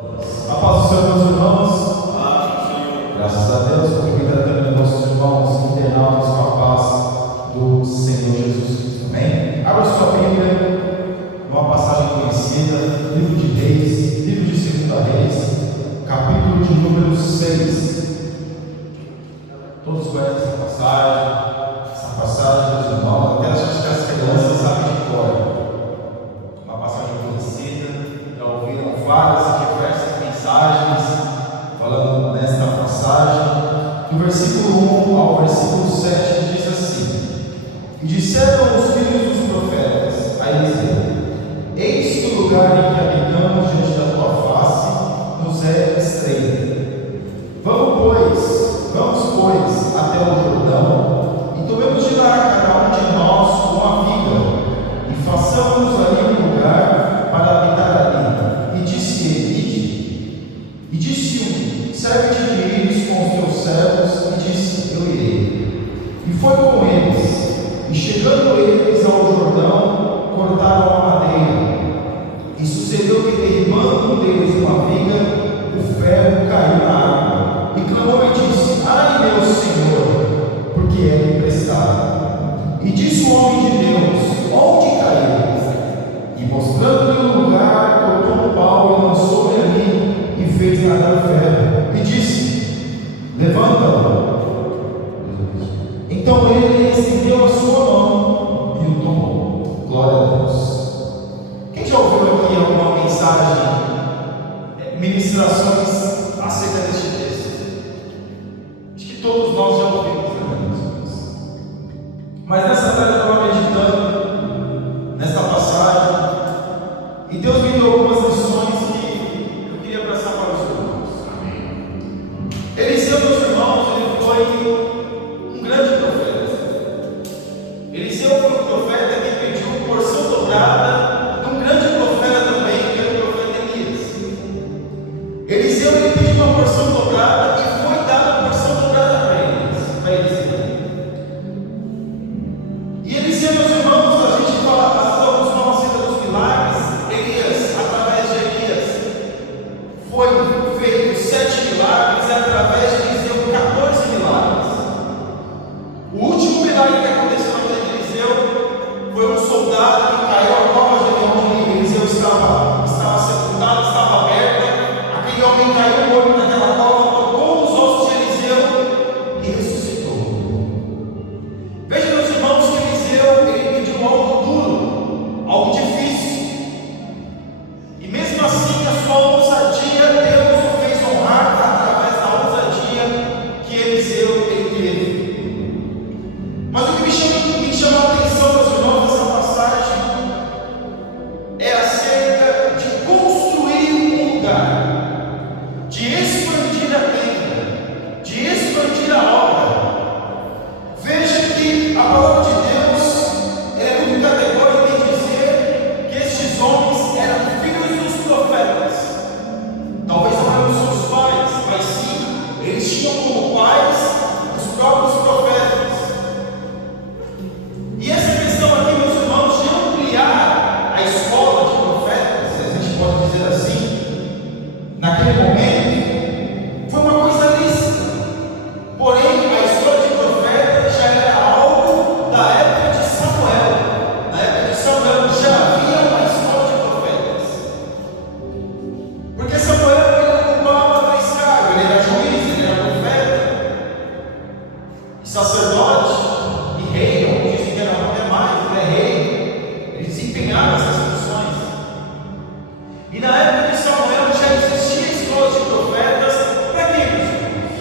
A paz do Senhor, meus irmãos. Graças a Deus, cumprimentando nossos irmãos internautas com a paz do Senhor Jesus Cristo. Amém? Abra sua Bíblia, uma passagem conhecida, livro de Reis, livro de 2 Reis, capítulo de número 6. Todos conhecem essa passagem, meus irmãos, até as crianças sabem de cor. Uma passagem conhecida, já ouviram várias e diversas mensagens falando nesta passagem. Do versículo 1 ao versículo 7 diz assim: E disseram os filhos dos profetas a Eliseu: Eis que o lugar em que habitamos diante da tua face nos é estreito. Vamos, pois, até o Jordão, e tomemos de lá cada um de nós uma viga, e façamos ali um lugar para habitar ali. E disse ele: Ide. E disse um: Serve-te de ires com os teus servos. E disse: Eu irei. E foi com eles. E chegando eles ao Jordão, cortaram a madeira. E sucedeu que, derribando um deles uma viga, o ferro caiu na água. E clamou e disse: Ai, meu Senhor, porque é emprestado. E disse o homem de Deus: Onde caiu? E mostrando-lhe o lugar, cortou um pau e lançou-lhe ali, e fez nadar o ferro. E disse: Levanta-o. Então ele estendeu a sua mão e o tomou. Glória a Deus. Quem já ouviu aqui alguma mensagem, ministrações acerca deste texto? Acho que todos nós já ouvimos, né? Mas nessa tarde eu estava meditando nesta passagem, e Deus me deu algumas lições que eu queria passar para os irmãos. Eliseu, meus irmãos, ele foi um grande profeta. Eliseu foi um profeta que pediu porção dobrada de um grande profeta também, que era o profeta Elias. Eliseu, ele pediu uma porção dobrada e foi dada a porção dobrada para Eliseu. E Eliseu, meus irmãos, a gente fala, alguns falam acerca dos milagres. Elias, através de Elias, foi feito 7 milagres, e através de Eliseu, 14 milagres. O último milagre que aconteceu na vida de Eliseu foi um soldado que caiu à cova de onde Eliseu estava sepultado, estava aberta. Aquele homem caiu morto naquela cova, tocou nos ossos de Eliseu e ressuscitou. Veja, meus irmãos, que Eliseu ele pediu algo duro, algo difícil, e mesmo assim a sua ousadia, Deus o fez honrar através da ousadia que Eliseu ele teve. Mas o que me chama a atenção, meus irmãos, nessa passagem é acerca de construir um lugar, de expandir a tenda, de expandir a obra. Veja que a palavra de Deus é muito categórica em dizer que estes homens eram filhos dos profetas. Talvez não eram seus pais, mas sim, eles tinham como pais os próprios profetas. E essa questão aqui, meus irmãos, de ampliar a escola de profetas, se a gente pode dizer assim, naquele momento, foi uma coisa lícita. Porém, a escola de profetas já era algo da época de Samuel. Na época de Samuel já havia uma escola de profetas. Porque Samuel ele ocupava 3 cargos: ele era juiz, ele era profeta, e sacerdote, e rei. Alguns dizem que era até mais, ele é rei. Ele desempenhava essas funções. E na época de Samuel já existia escolas de profetas. Para quê, meus irmãos?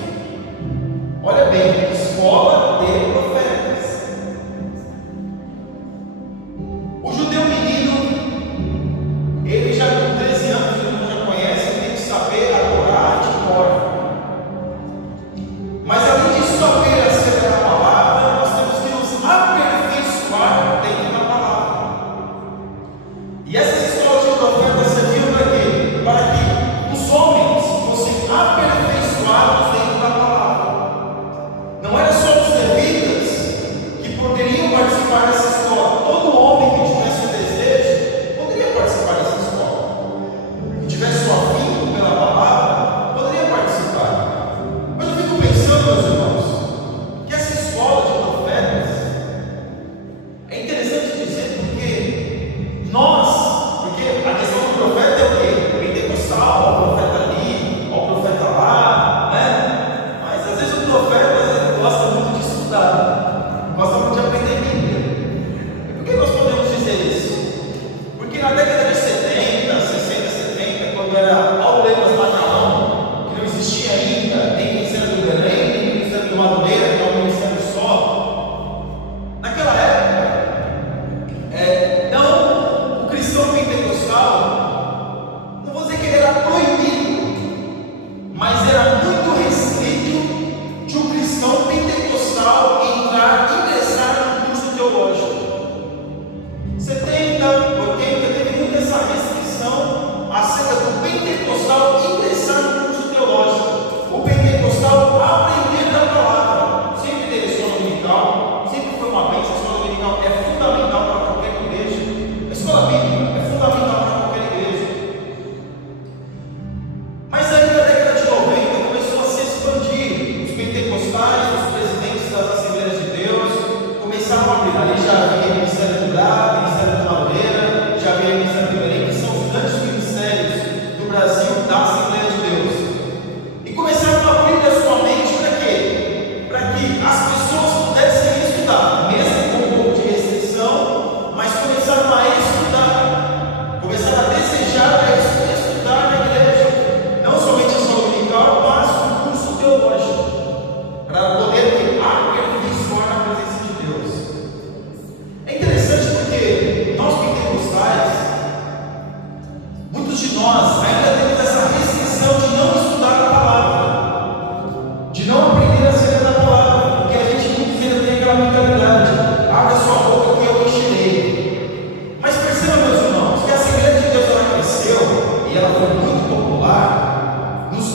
Olha bem, escola de profetas. O judeu menino, ele já com 13 anos, ele já conhece, ele tem que saber adorar de cor. Mas além de saber acerca da palavra, nós temos que nos aperfeiçoar dentro da palavra. E essas escolas de profetas serviam para quê? Para que os homens fossem aperfeiçoados dentro da palavra. Não era só os levitas que poderiam participar dessa escola. Todo homem que tivesse o desejo poderia participar dessa escola, que tivesse o afinco pela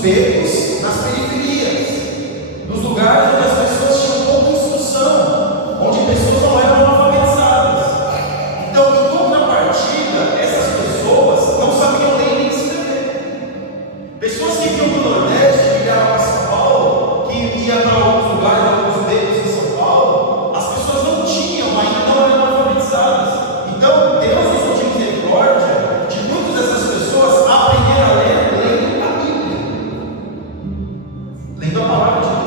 becos, nas periferias, nos lugares onde as pessoas tinham pouca instrução, onde pessoas não eram alfabetizadas. Então, em contrapartida, essas pessoas não sabiam ler nem escrever. Pessoas que vinham do Nordeste, que vieram para São Paulo, que iam para alguns lugares, alguns becos em São Paulo, as pessoas não tinham, ainda não eram alfabetizadas. Então, Deus usou de misericórdia de muitas dessas pessoas aprender a ler lendo a Bíblia, lendo a palavra de Deus.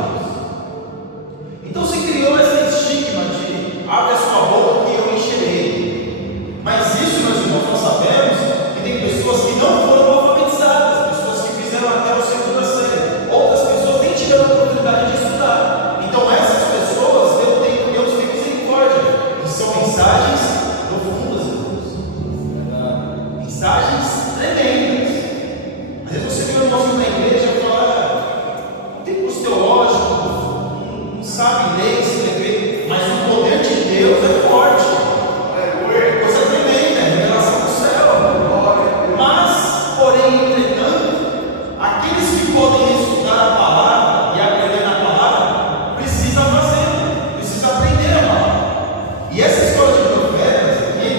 Então se criou esse estigma de abre a sua boca que eu encherei. Mas isso, meus irmãos, nós sabemos que tem pessoas que não foram alfabetizadas, pessoas que fizeram até a segunda série, outras pessoas nem tiveram a oportunidade de estudar. Então essas pessoas Deus tem misericórdia, e são mensagens profundas, irmãos. Mensagens tremendas. Às vezes você vê o irmãozinho na igreja e fala, tem curso teológico, não sabe ler e escrever, mas o poder de Deus é forte. É coisa tremenda, é revelação do céu. Mas, porém, entretanto, aqueles que podem estudar a palavra e aprender na palavra, precisam fazer, precisam aprender a palavra. E essa escola de profetas aqui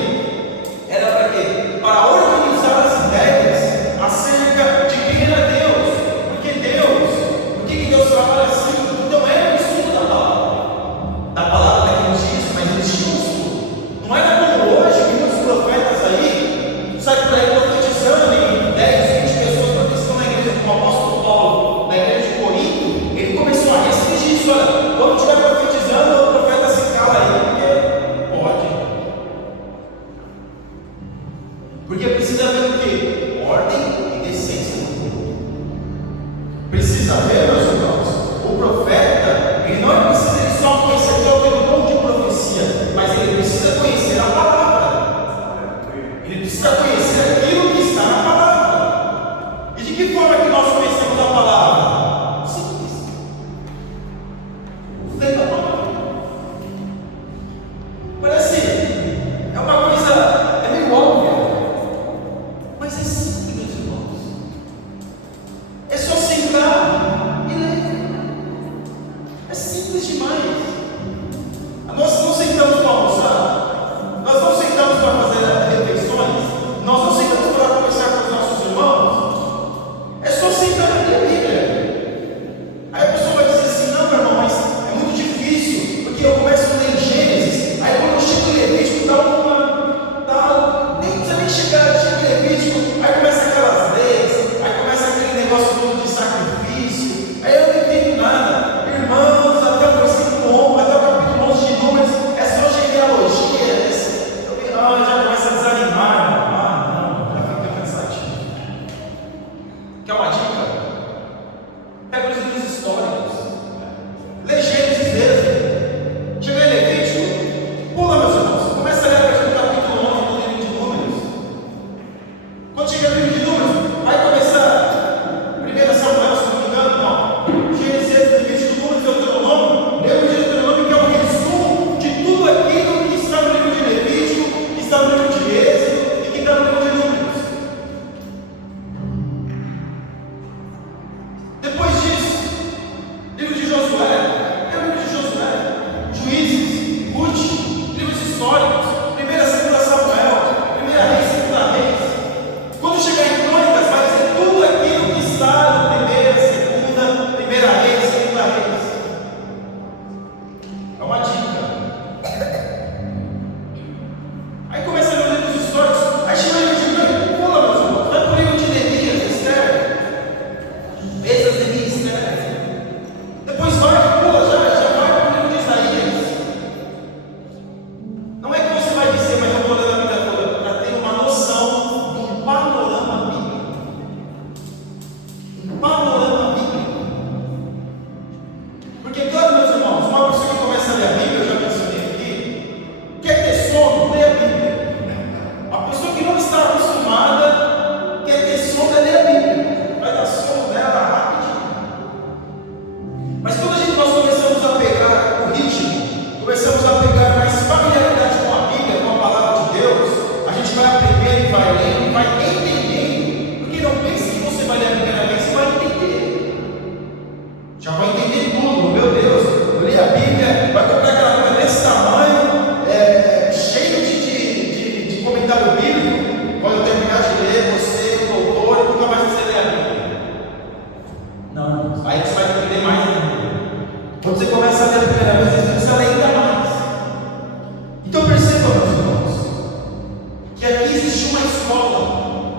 era para quê? Para organizar as ideias acerca de quem era Deus. Porque Deus, por que Deus trabalha assim? Então era o estudo da palavra daqueles dias, mas eles tinham um estudo. Não era como hoje, que muitos profetas aí saem por aí profetizando e 10, 20 pessoas profetizando na igreja, como o apóstolo Paulo, na igreja de Corinto. Ele começou a restringir isso. Olha, quando estiver profetizando, o profeta se cala aí, porque pode. Porque precisa haver o quê? Ordem e decência. Precisa haver, meus irmãos, o profeta, ele não precisa ele só conhecer o dom de profecia, mas ele precisa conhecer a palavra. Ele precisa conhecer aquilo que está na palavra. E de que forma que nós conhecemos a palavra? Simples. Lendo a palavra. Parece, é uma coisa, é meio óbvia, mas é simples, meus irmãos. É só sentar e ler. É simples demais. Nós não sentamos para almoçar, nós não sentamos para fazer refeições, nós não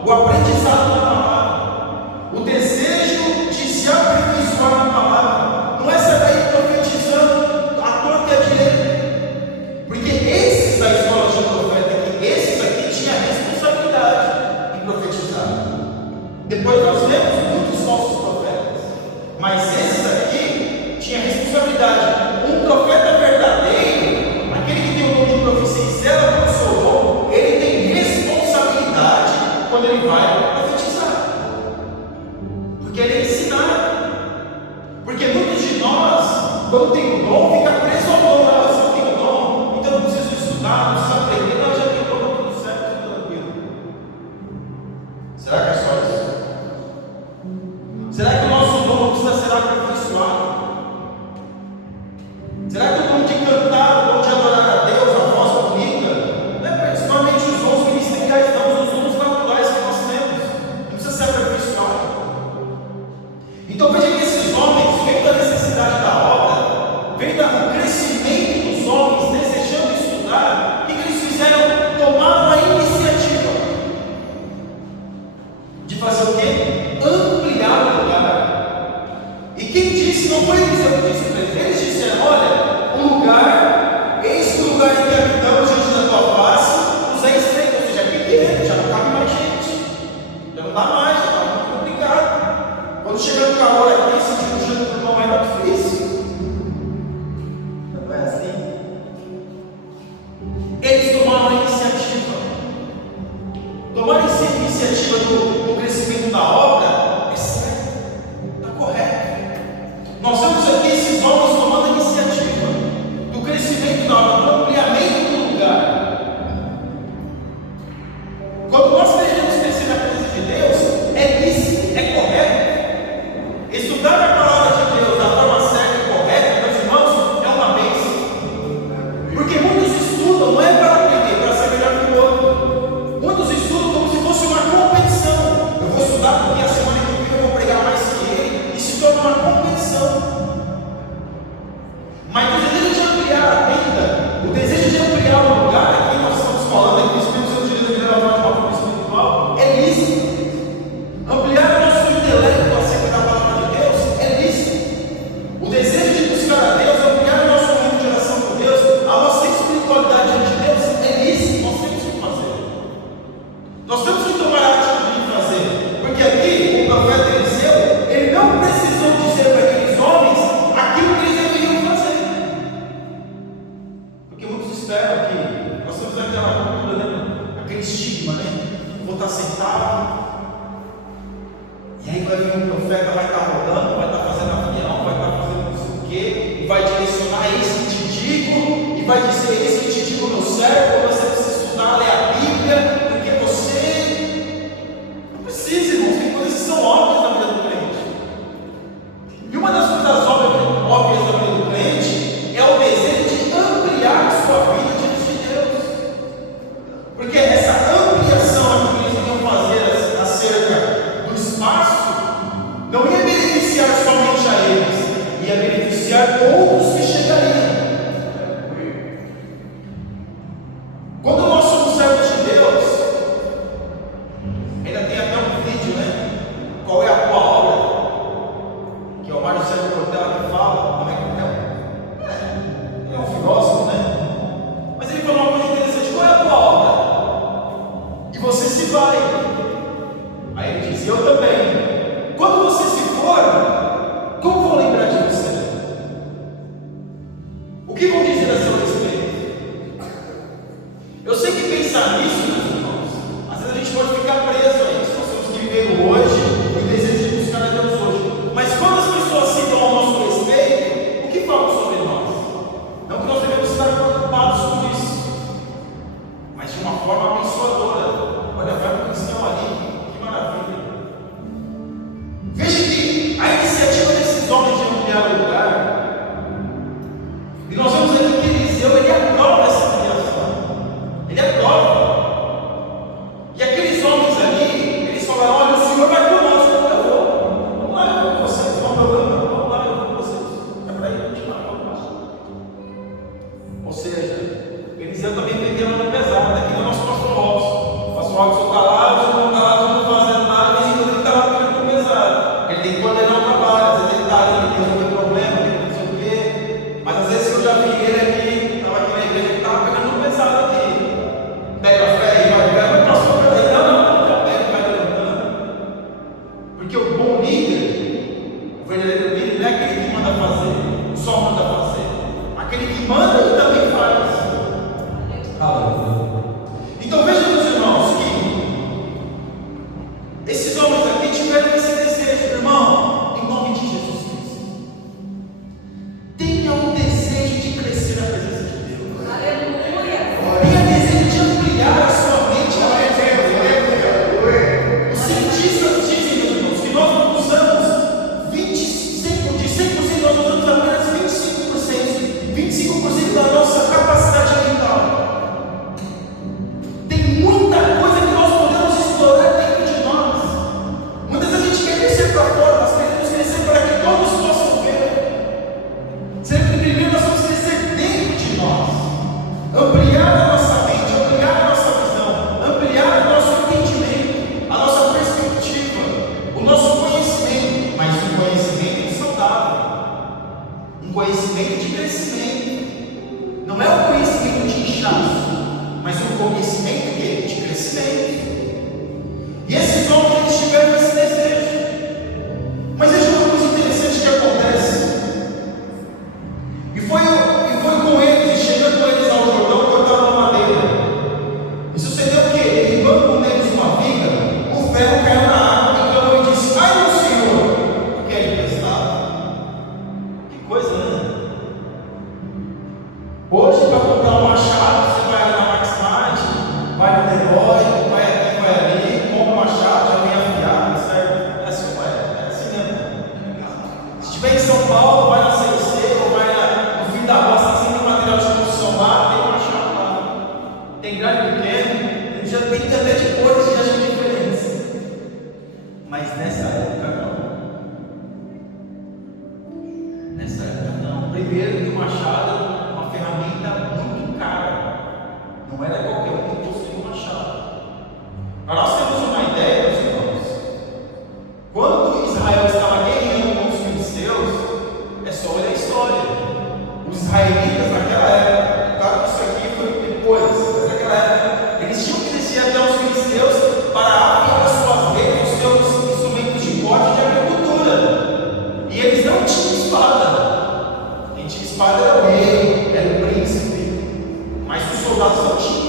o aprendizado da palavra, o desejo de se aperfeiçoar na palavra. Não é sair daí profetizando à torta e à direita, porque esses da escola de profeta aqui, esses aqui tinham responsabilidade em profetizar. Depois nós vemos muitos falsos profetas, mas esses aqui tinham responsabilidade. Um profeta verdadeiro, aquele que tem o dom de profecia e zela pelo seu dom, ele tem responsabilidade quando ele vai profetizar, porque ele é ensinado. Porque muitos de nós, quando tem o dom, fica preso ao dom. Ah, eu só tenho dom, então eu não preciso estudar, não preciso aprender, não, eu já tenho dom, tudo certo, tudo tranquilo. Será que é só isso? Será que o nosso dom não precisa ser aperfeiçoado? Será que o dom de cantar, o dom de adorar a Deus, a voz bonita, não é principalmente os dons ministeriais, não, os dons naturais que nós temos, não precisa ser aperfeiçoado? Então veja que esses homens, vem da necessidade da obra, vem do crescimento dos homens, desejando estudar, o que eles fizeram? Tomaram a iniciativa de fazer o quê? Ampliar o lugar. E quem disse, não foi Eliseu que disse para eles, eles disseram: olha, o lugar, eis que o lugar em que habitamos diante da tua face nos é estreito, ou seja, é pequeno, já não cabe mais gente, já não dá mais, já está muito complicado. Quando chega no calor aqui, se puxando por mão é muito difícil. Não é assim? Eles tomaram a iniciativa. Tomaram essa iniciativa do crescimento da obra, é certo, está correto. Nós temos aqui esses homens tomando a iniciativa do crescimento da obra, do ampliamento do lugar. Quando nós queremos crescer na presença de Deus, é lícito, é correto. Estudar a palavra de Deus da forma certa e correta, meus irmãos, é uma bênção. Porque muitos estudam, não é para aprender, para ser melhor que o outro. Muitos estudam como se fosse uma competição. Eu vou estudar porque a semana que vem eu vou pregar mais que ele, e se torna uma competição. Mas o desejo de ampliar a tenda, o desejo de ampliar o lugar, aqui nós estamos falando, aqui o Espírito Santo utiliza de levar uma forma espiritual, é lícito. Ampliar o nosso intelecto acerca da palavra de Deus é lícito. O desejo de buscar a Deus, ampliar o nosso momento de oração com Deus, a nossa espiritualidade diante de Deus é lícito. Nós temos que fazer. Nós temos que tomar a atitude de fazer. Porque aqui o profeta Eliseu, ele não precisou dizer para aqueles homens aquilo que eles deveriam fazer. Porque muitos esperam que nós temos aquela cultura, né? Aquele estigma, né? Vou estar sentado. E aí vai vir um profeta, vai estar rodando, vai estar fazendo avião, vai estar fazendo não sei o quê, e vai direcionar esse que te digo, e vai dizer esse que te digo no servo, você precisa estudar, ler a Bíblia, porque você não precisa, irmãos, tem coisas que são óbvias na vida do crente. E uma das coisas óbvias da vida do crente é o desejo de ampliar a sua vida diante de Deus. Porque essa ampliação que eles iriam fazer acerca do espaço não ia beneficiar somente a eles, ia beneficiar outros que chegariam. Quando nós somos servos de Deus, ainda tem até um vídeo, né? Qual é a tua obra? Que é o Mário Sérgio Cortella que fala, como é que é? É um filósofo, né? Mas ele falou uma coisa interessante: qual é a tua obra? E você se vai. Aí ele diz: eu também. Quando você se for, como vão lembrar de você? O que vão dizer a seu respeito? Eu sei que pensar nisso, meus irmãos, às vezes a gente pode ficar preso a isso. Nós temos que viver o hoje e o desejo de buscar a Deus hoje. Mas quando as pessoas citam ao nosso respeito, o que falam sobre nós? Não que nós devemos estar preocupados com isso, mas de uma forma abençoadora. Olha, vai um cristão ali, que maravilha. Veja que a Para nós termos uma ideia, meus irmãos, quando Israel estava guerreando com os filisteus, é só olhar a história. Os israelitas naquela época, claro que isso aqui foi depois, mas naquela época, eles tinham que descer até os filisteus para afiar as suas redes, os seus instrumentos de corte de agricultura. E eles não tinham espada. Quem tinha espada era o rei, era o príncipe, mas os soldados não tinham.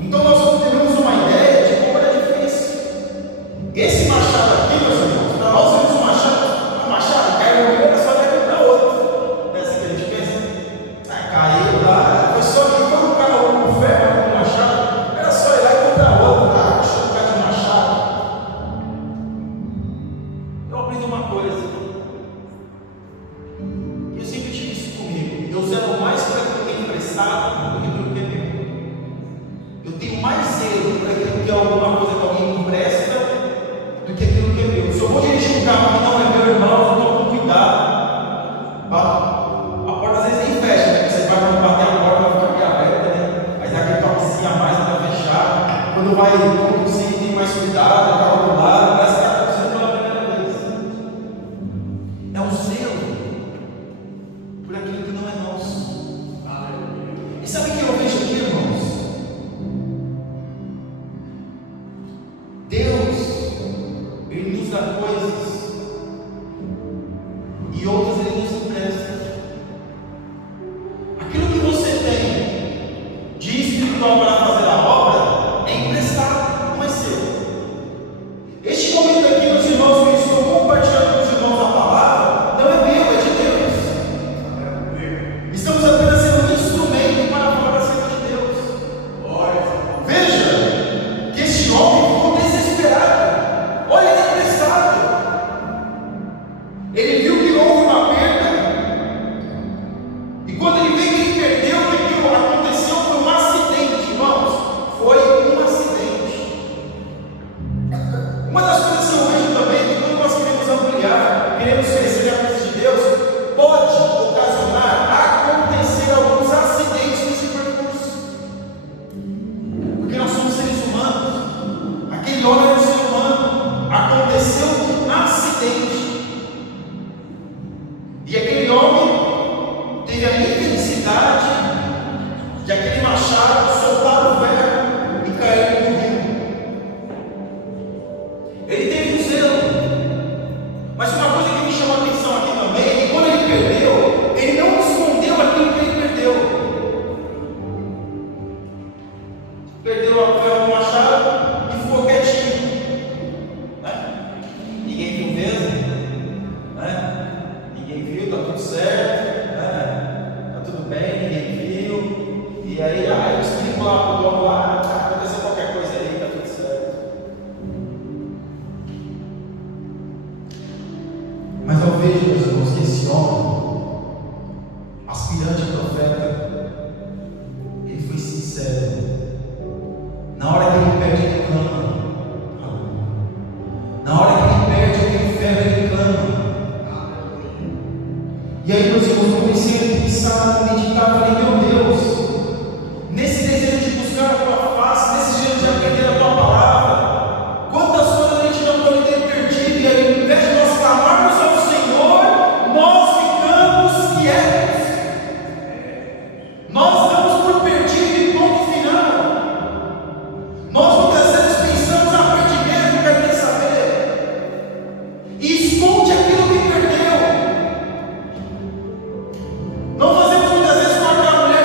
Então nós temos uma ideia de como era difícil. Esse machado aqui, meus irmãos, para nós vermos um machado caiu um, era só daqui para outro. É assim que a gente pensa. Caiu lá, foi só que quando o cara o ferro com o machado, era só ir lá e comprar outro. Deixa eu ficar de machado. Eu aprendi uma coisa. E eu sempre tive isso comigo. Eu zelo mais por aquilo que é emprestado do que pelo que é meu. Eu tenho mais zelo por aquilo que é alguma coisa que alguém me empresta do que aquilo que é meu. Se eu vou dirigir um carro que não é meu, irmão, eu estou com cuidado. A porta às vezes nem fecha, né? Você vai bater a porta, vai ficar meio aberta, né? Mas dá aquele toquezinho a mais para fechar. Quando vai conduzir, tem mais cuidado, o carro do lado, parece que está acontecendo pela primeira vez. É um zelo por aquilo que não é nosso. E sabe o que eu vejo aqui, irmãos? Deus, Ele nos dá coisas e outras Ele nos empresta. Aquilo que você tem de espiritual para fazer a obra é emprestado, não é seu. Este momento aqui, meus irmãos, que eu estou compartilhando com os irmãos a palavra, não é meu, é de Deus. Estamos apenas sendo um instrumento para a obra de Deus. Veja que este homem ficou desesperado. Olha, ele é emprestado. Ele viu que houve uma perda. E quando ele vê que ele perdeu, que aquilo aconteceu foi um acidente, irmãos. Foi um acidente. Uma das coisas que eu vejo também é que quando nós queremos ampliar, queremos crescer a presença de Deus, pode ocasionar acontecer alguns acidentes nesse percurso. Porque nós somos seres humanos. Aquele homem era um ser humano. Aconteceu um acidente. E aquele homem teve a infelicidade de aquele machado soltar o ferro e cair no rio. Ele teve um zelo. Mas uma coisa que me chama a atenção aqui também é que quando ele perdeu, ele não escondeu aquilo que ele perdeu. Perdeu a ferro no machado e ficou quietinho. Né? Ninguém viu mesmo. Né? Ninguém viu, está tudo certo. Está tudo bem, ninguém viu. E aí, eu explico lá para o dono lá, aconteceu qualquer coisa aí, está tudo certo. Mas eu vejo, meus irmãos, que esse homem, aspirante a profeta, ele foi sincero. Na hora que ele perde, ele clama. Na hora que ele perde aquele ferro, ele clama. E aí, meus irmãos, eu comecei a pensar, a meditar, falei, meu Deus, nesse desejo de buscar a tua face, nesse desejo de aprender a tua palavra, quantas coisas a gente não pode ter perdido, e aí, ao invés de nós clamarmos ao Senhor, nós ficamos quietos. Nós damos por perdido e ponto final. Nós muitas vezes pensamos, perdi mesmo, não quero nem saber. E esconde aquilo que perdeu. Não fazemos muitas vezes com aquela mulher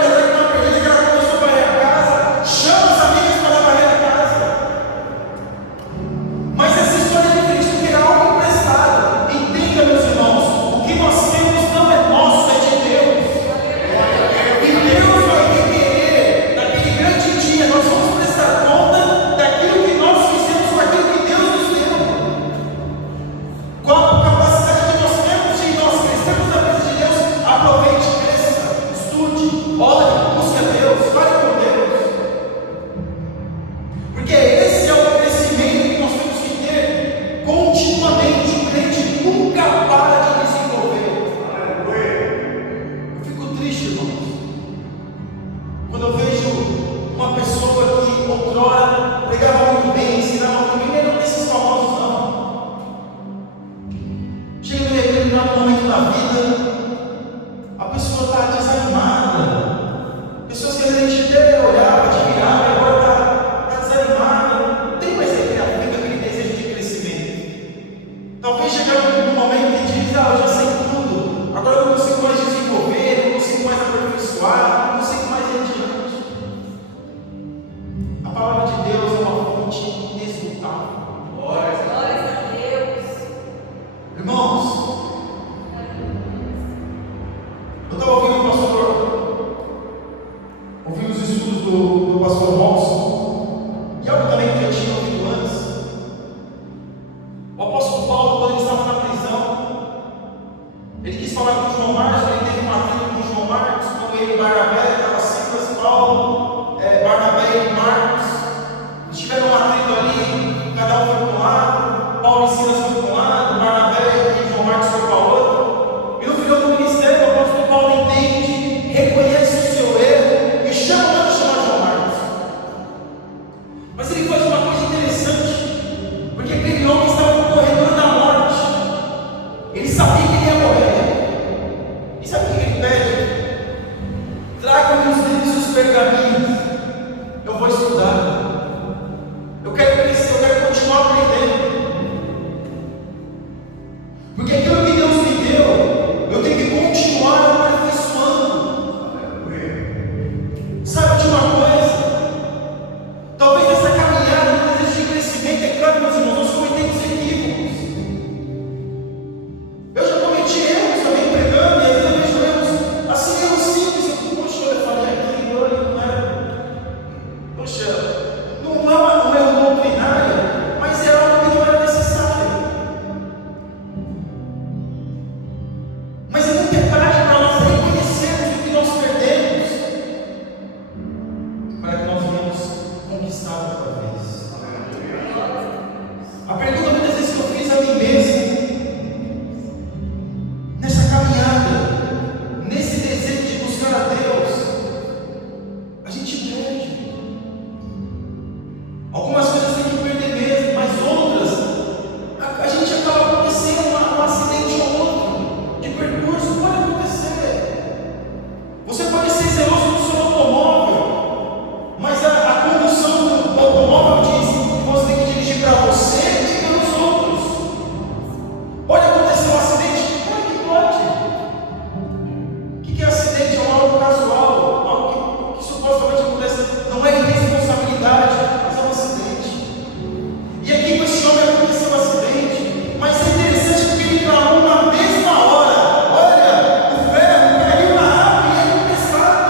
E aqui com esse homem aconteceu um acidente, mas é interessante porque ele clamou na mesma hora. Olha, o ferro caiu na água e é emprestado.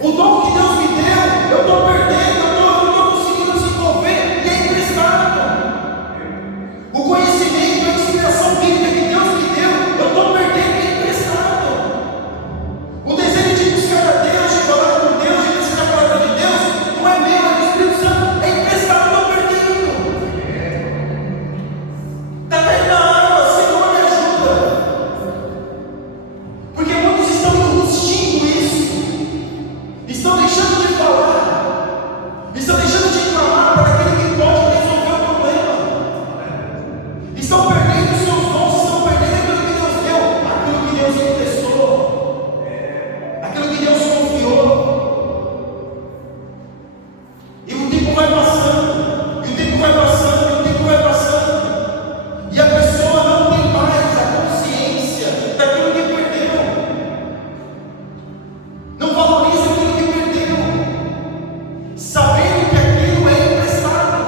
O dom que Deus me deu, eu estou perdendo, eu não estou conseguindo desenvolver, e é emprestado. O conhecimento, a inspiração bíblica que Deus me deu, eu estou perdendo, e é emprestado. O desejo de buscar a Deus, de falar com Deus, de buscar a palavra de Deus, não é meu, é do Espírito Santo, é emprestado, eu estou perdendo. Está caindo na água, Senhor, me ajuda. Porque muitos estão enrustindo isso, estão deixando de falar, estão deixando de clamar para aquele que pode resolver o problema, estão perdendo os seus dons, estão perdendo aquilo que Deus deu, aquilo que Deus emprestou, aquilo que Deus confiou. E o tempo vai passando, e o tempo vai passando, e o tempo vai passando, e a pessoa não tem mais a consciência daquilo que perdeu, não valoriza aquilo que perdeu, sabendo que aquilo é emprestado,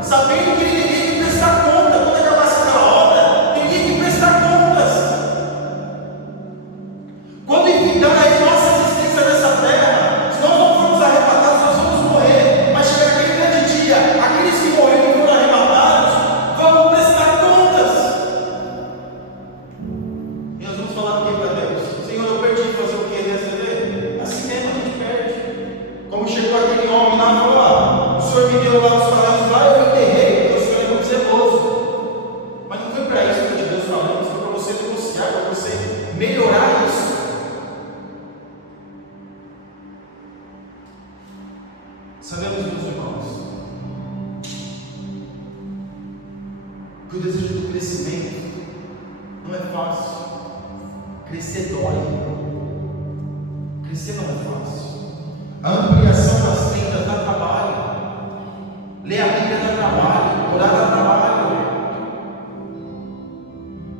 sabendo que ele teria que prestar conta quando acabasse aquela obra, teria que prestar contas. Quando enfindar a nossa existência nessa terra, se nós não formos arrebatados, nós vamos morrer. Mas chegar aquele grande dia, aqueles que morreram e foram arrebatados vão prestar contas. E nós vamos falar o que para Deus? Senhor, eu perdi, fazer o que nessa vez? Assim mesmo a gente perde. Como chegou aquele homem lá e falou: ó, o Senhor me deu lá os talentos lá, eu enterrei, porque o Senhor é muito zeloso. Mas não foi para isso que eu te dei os talentos, foi para você negociar, para você melhorar isso. Sabemos, meus irmãos, que o desejo do crescimento não é fácil. Crescer dói. Crescer não é fácil. A ampliação das tendas dá trabalho. Ler a Bíblia dá trabalho. Orar dá trabalho.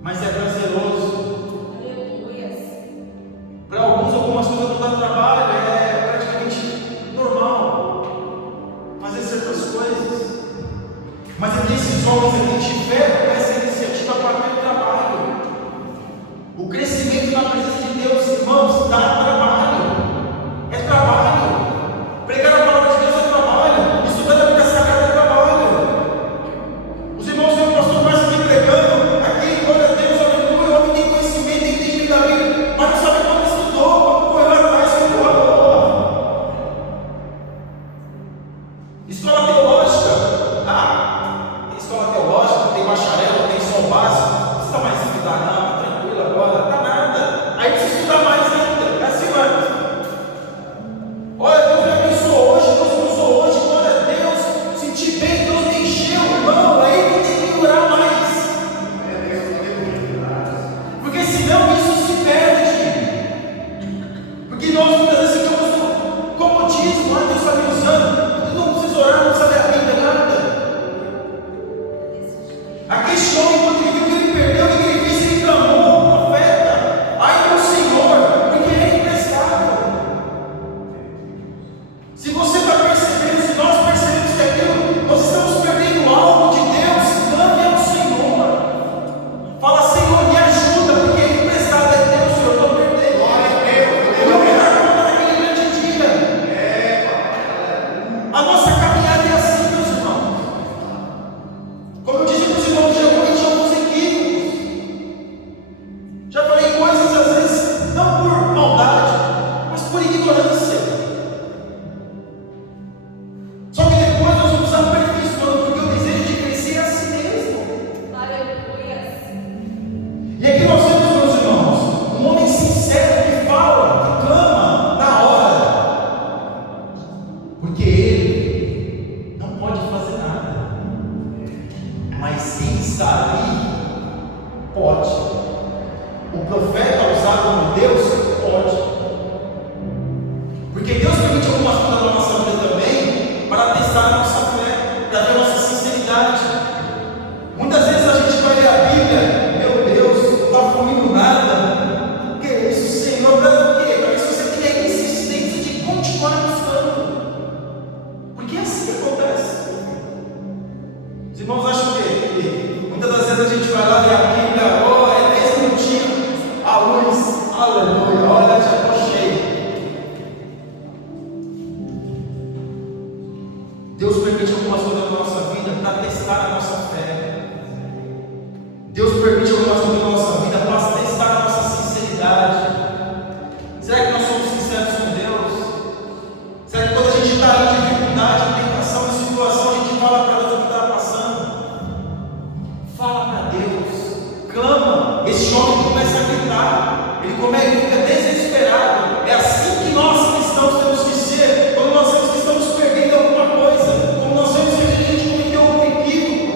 Mas é prazeroso. Para alguns, algumas coisas não dá trabalho. É praticamente normal fazer certas coisas. Mas é que esses homens aqui tiveram essa iniciativa para ter trabalho. O crescimento na presença de Deus, irmãos, dá trabalho. É trabalho. Pregar a palavra de Deus é trabalho. Estudar a Bíblia Sagrada é trabalho. Os irmãos veem o pastor Márcio aqui pregando, aqui, glória a Deus, aleluia, o homem tem conhecimento, tem entendimento da Bíblia, mas não sabe quando estudou, quando correu atrás, quando ralou. Escola teológica. Tem escola teológica, tem bacharel, tem som básico, não precisa mais estudar, não, tranquilo agora, não dá nada. Aí precisa estudar mais ainda. É assim, mano. Olha, Deus me abençoou hoje, Deus me usou hoje, glória a Deus, senti bem, Deus me encheu, irmão, aí que tem que orar mais. Porque senão isso se perde. Porque nós muitas vezes ficamos no comodismo, Deus está me usando, eu não preciso orar, não precisa ler a Bíblia, nada. Aquele homem, quando ele viu que ele perdeu, o que ele fez? Ele clamou ao profeta: ai meu Senhor, porque é emprestado. Se você está percebendo, se nós percebemos que aquilo, nós estamos perdendo algo de Deus, clame ao Senhor. Fala: Senhor, me ajuda, porque é emprestado, é Deus, Senhor, eu estou perdendo. Eu vou dar conta naquele grande dia. A nossa caminhada é assim, meus irmãos. Como eu disse para os irmãos, já cometi alguns equívocos. Já falei coisas às vezes não por maldade, mas por ignorância. Só que depois nós vamos aperfeiçoando, porque o desejo de crescer é assim mesmo. E aqui nós temos, meus irmãos, um homem sincero que fala, que clama na hora, porque ele não pode fazer nada, mas quem está ali pode. O profeta usado por Deus pode, porque Deus permite algumas coisas na nossa vida também para testar a nossa fé, para ver a nossa sinceridade. Muitas vezes a gente vai ler a Bíblia, meu Deus, não está fluindo nada. Que é isso, Senhor? Para quê? Para que você tenha a insistência de continuar buscando. Porque é assim que acontece. irmãos acham que muitas das vezes a gente vai lá ler a Bíblia, oh, é 10 minutinhos, a luz, aleluia, olha, já estou cheio. Deus permite algumas coisas na nossa vida para testar a nossa fé. Deus permite algumas coisas na nossa vida para testar a nossa sinceridade. Será que nós somos sinceros com Deus? Será que quando a gente está em dificuldade, em tentação, em situação, a gente fala para Deus o que está passando? Fala para Deus, clama. Esse homem começa a gritar, ele fica desesperado. É assim que nós cristãos temos que ser, quando nós vemos que estamos perdendo alguma coisa, quando nós vemos que a gente cometeu algum equívoco.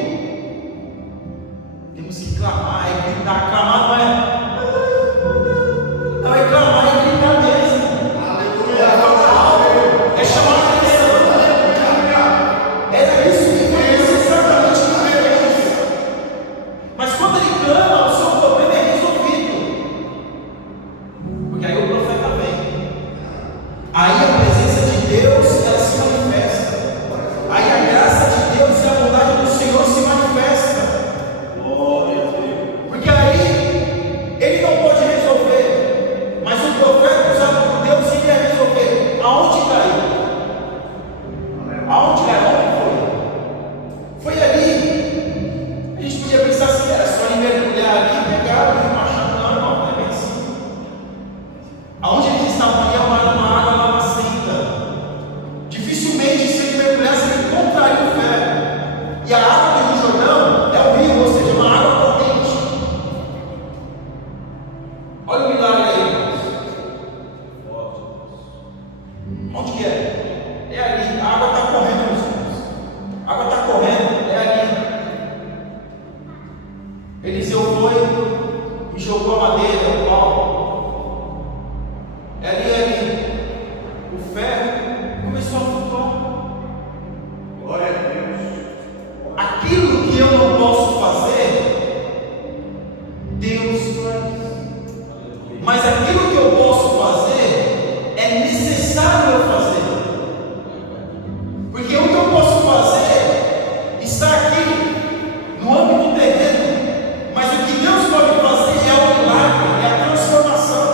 Temos que clamar e gritar. Clamar não é clamar e gritar mesmo. Aleluia. É chamar a atenção. Era isso que foi exatamente o que fez. Mas quando ele clama, o seu problema é resolvido. Porque aí o profeta vem. Aí a presença de Deus, ela se manifesta. Aí a graça de Deus e a bondade do Senhor se manifesta. Porque aí ele não pode resolver, mas o profeta usado por Deus ele ia resolver. Aonde caiu? Aonde caiu? Onde foi? Foi ali. A gente podia pensar assim, era só ir mergulhar ali, pegar e marchar. Não é bem assim. Aonde eles estavam ali é uma água lamacenta. Dificilmente se ele mergulhasse ele encontraria o ferro. E a água do Rio Jordão é o rio, ou seja, uma água potente. Olha o milagre aí, irmãos. Onde que é? É ali. A água está correndo, meus irmãos. A água está correndo, é ali. Eliseu foi e jogou a madeira, o pau. É ali. O ferro começou a flutuar. Glória a Deus. Aquilo que eu não posso fazer, Deus faz. Mas aquilo que eu posso fazer, é necessário eu fazer. Porque o que eu posso fazer está aqui, no âmbito terreno. Mas o que Deus pode fazer é o milagre, é a transformação.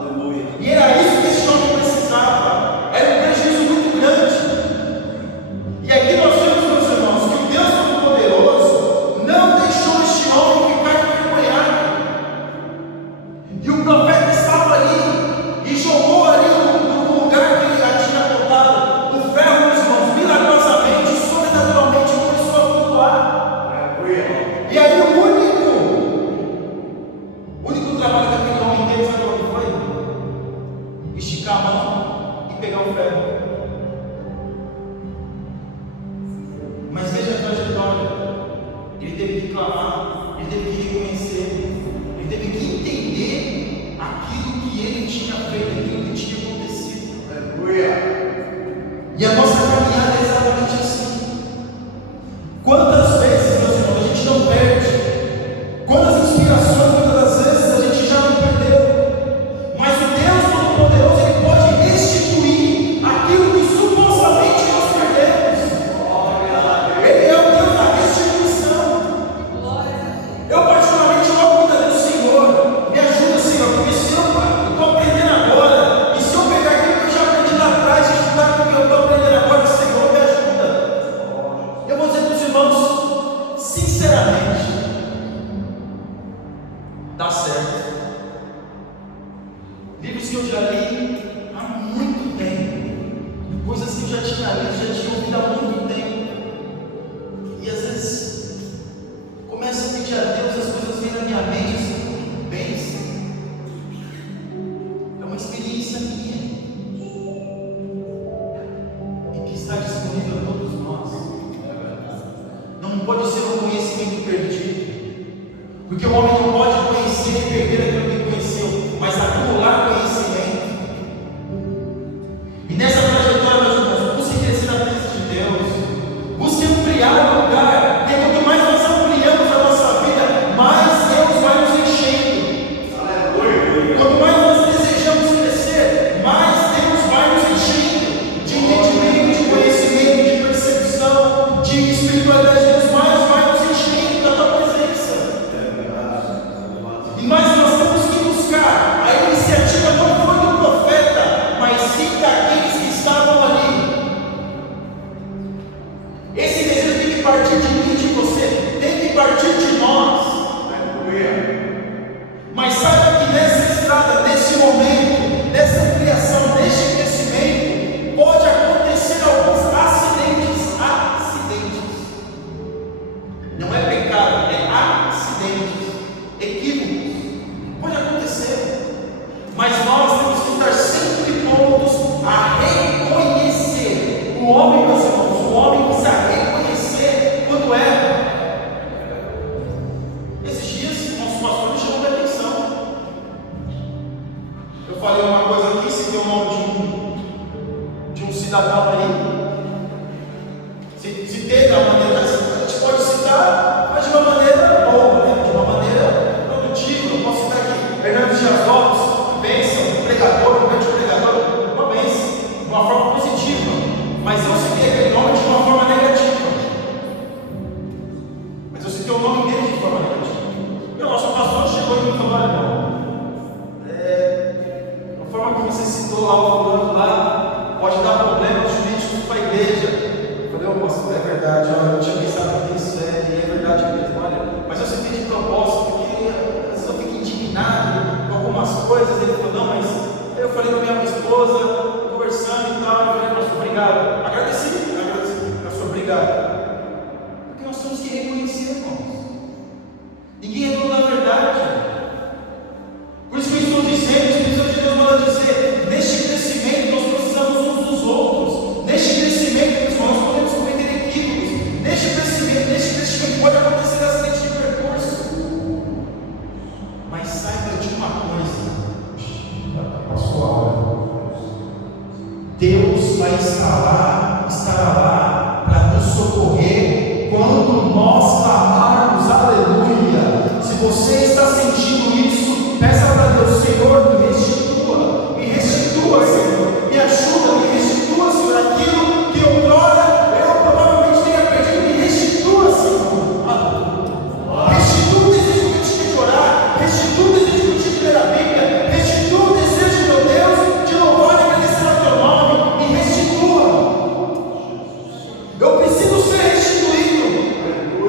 Aleluia. E era isso que esse homem precisava. Era um prejuízo muito grande. E aqui nós vemos, meus irmãos, que o Deus Todo-Poderoso não deixou este homem ficar envergonhado. E o profeta estava ali e jogou ali no lugar que ele já tinha apontado o ferro, meus irmãos, milagrosamente, sobrenaturalmente começou a flutuar. E aí o único trabalho que aquele homem teve, sabe o que foi? Esticar a mão e pegar o ferro. Mas veja a trajetória. Ele teve que clamar, ele teve que reconhecer, ele teve que entender aquilo que ele tinha feito, aquilo que tinha acontecido. Aleluia. E a nossa caminhada é exatamente assim. Quantas vezes, meus irmãos, a gente não perde? Quantas inspirações, muitas das vezes, a gente já não perdeu? Mas o Deus Todo-Poderoso, ele pode restituir aquilo que supostamente nós perdemos. Ele é o Deus da restituição. Eu particularmente oro muito a Deus, Senhor, me ajuda, Senhor, porque se eu estou aprendendo agora, e se eu pegar aquilo que eu já aprendi lá atrás e estudar aquilo que eu estou aprendendo agora, Senhor, me ajuda. Eu vou dizer para os irmãos, sinceramente, dá certo. Livros que eu já li há muito tempo, coisas que eu já tinha lido, já tinha ouvido há muito tempo, e às vezes começo a pedir a Deus, as coisas vêm na minha mente assim, bênção. É uma experiência minha e que está disponível a todos nós. Não pode ser um conhecimento perdido, porque o homem não pode conhecer e perder aquilo que conheceu, mas acumular conhecimento. E nessa trajetória, meus irmãos, busque crescer na presença de Deus, busque ampliar o lugar, porque quanto mais nós ampliamos a nossa vida, mais Deus vai nos enchendo. Aleluia. Quanto mais nós desejamos crescer, mais Deus vai nos enchendo de entendimento, de conhecimento, de percepção, de espiritualidade de Deus, mais que partir de mim, de você, tem que partir de nós. Mas saiba que nessa estrada, nesse momento, nessa ampliação, neste crescimento, pode acontecer alguns acidentes. Não é pecado, é acidentes, equívocos. Pode acontecer. Mas nós temos que estar sempre prontos a reconhecer. O homem, meus irmãos, o homem precisa reconhecer quando erra. Esses dias, nosso pastor me chamou de atenção. Eu falei uma coisa aqui, citei o nome de um cidadão aí. Citei da maneira, a gente pode citar, mas de uma maneira boa, né? De uma maneira produtiva. Eu posso citar aqui Hernando Dias Lopes, bênção, um pregador, um grande pregador, uma bênção, de uma forma positiva. Mas eu citei aquele nome de uma forma negativa. Mas eu citei o nome dele de forma negativa. E o nosso pastor chegou e me falou: olha, irmão, a forma que você citou lá o fulano lá pode dar problemas jurídicos para a igreja. Eu falei: ô pastor, é verdade, olha, eu tinha pensado nisso, é verdade mesmo, olha, mas eu citei de propósito, porque às vezes eu fico indignado com algumas coisas. Ele falou: não, mas eu falei com a minha esposa, conversando e tal, eu falei: nossa, obrigado, agradeci, nossa, obrigado. Porque nós temos que reconhecer, irmãos, ninguém é dono da verdade. Por isso que eu estou dizendo, o Espírito de Deus manda dizer, neste crescimento nós precisamos uns dos outros. Neste crescimento, nós podemos cometer equívocos. Neste crescimento pode acontecer acidente de percurso. Mas saiba de uma coisa, passou a hora. Deus vai estará lá para nos socorrer quando nós clamarmos, aleluia. Se você está sentindo isso, peça para Deus: Senhor, me restitua, Senhor, me ajuda, me restitua, Senhor, aquilo que outrora eu provavelmente tenha perdido, me restitua, Senhor. Restitua o desejo que eu tinha de orar, restitua o desejo que eu tinha de ler a Bíblia, restitua o desejo, meu Deus, de louvar e agradecer ao teu nome, me restitua. Eu preciso ser restituído.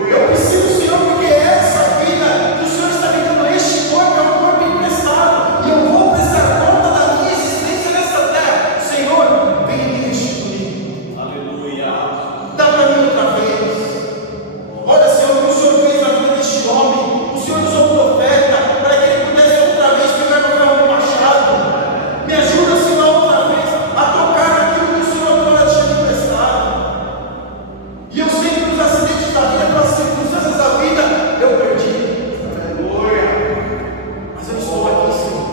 Eu preciso, Senhor, porque essa vida que o Senhor está me dando, este corpo é um corpo emprestado, e eu vou prestar conta da minha existência nessa terra. Senhor, venha me restituir. Aleluia. Dá para mim outra vez. Olha, Senhor, o que o Senhor fez na vida deste homem. O Senhor usou o profeta para que ele pudesse outra vez pegar no ferro do machado. Me ajuda, Senhor, outra vez a tocar naquilo que o Senhor agora tinha me emprestado. E eu sei que nos acidentes da vida, pelas circunstâncias da vida, eu perdi. Mas eu estou aqui, Senhor,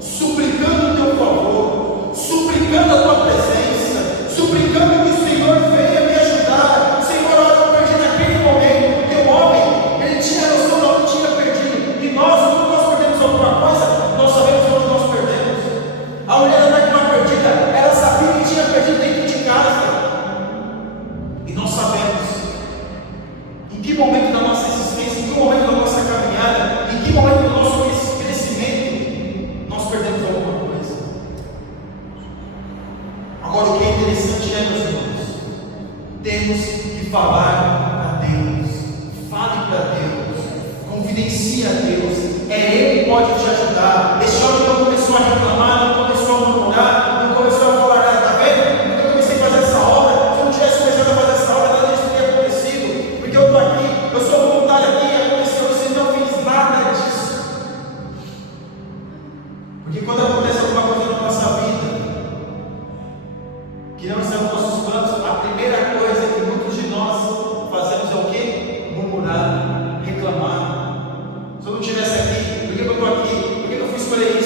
suplicando o teu favor, suplicando a tua presença, suplicando que o Senhor venha me ajudar. Senhor, olha, eu perdi naquele momento, porque o homem, ele tinha noção de onde tinha perdido. E nós, quando nós perdemos alguma coisa, nós sabemos onde nós perdemos. A mulher da que perdida, ela sabia que tinha perdido dentro de casa. E nós sabemos em que momento da nossa existência, em que momento da nossa caminhada, em que momento do nosso crescimento, nós perdemos alguma coisa. Agora, o que é interessante é, meus irmãos, temos que falar para Deus. Fale para Deus, confidencie a Deus. É Ele que pode te ajudar. Este homem não começou a reclamar, não começou a murmurar, não começou a falar: ah, está vendo? Eu comecei a fazer essa obra. Se eu não tivesse começado a fazer essa obra, nada disso teria acontecido. Porque eu estou aqui, eu sou voluntário aqui, aconteceu, você não fez nada disso. Porque quando acontece alguma coisa na nossa vida que não está nos nossos planos, a primeira coisa que muitos de nós fazemos é o quê? Murmurar, reclamar. Se eu não estivesse aqui, por que eu estou aqui? Por que eu fui escolher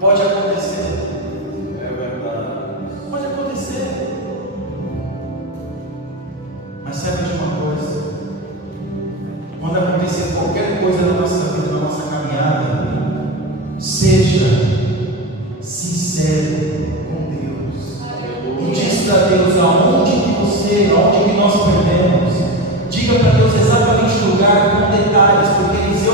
Pode acontecer. É verdade. Pode acontecer. Mas saiba de uma coisa: quando acontecer qualquer coisa na nossa vida, na nossa caminhada, seja sincero com Deus. E diz para Deus aonde que nós perdemos. Diga para Deus exatamente o lugar, com detalhes, porque Eliseu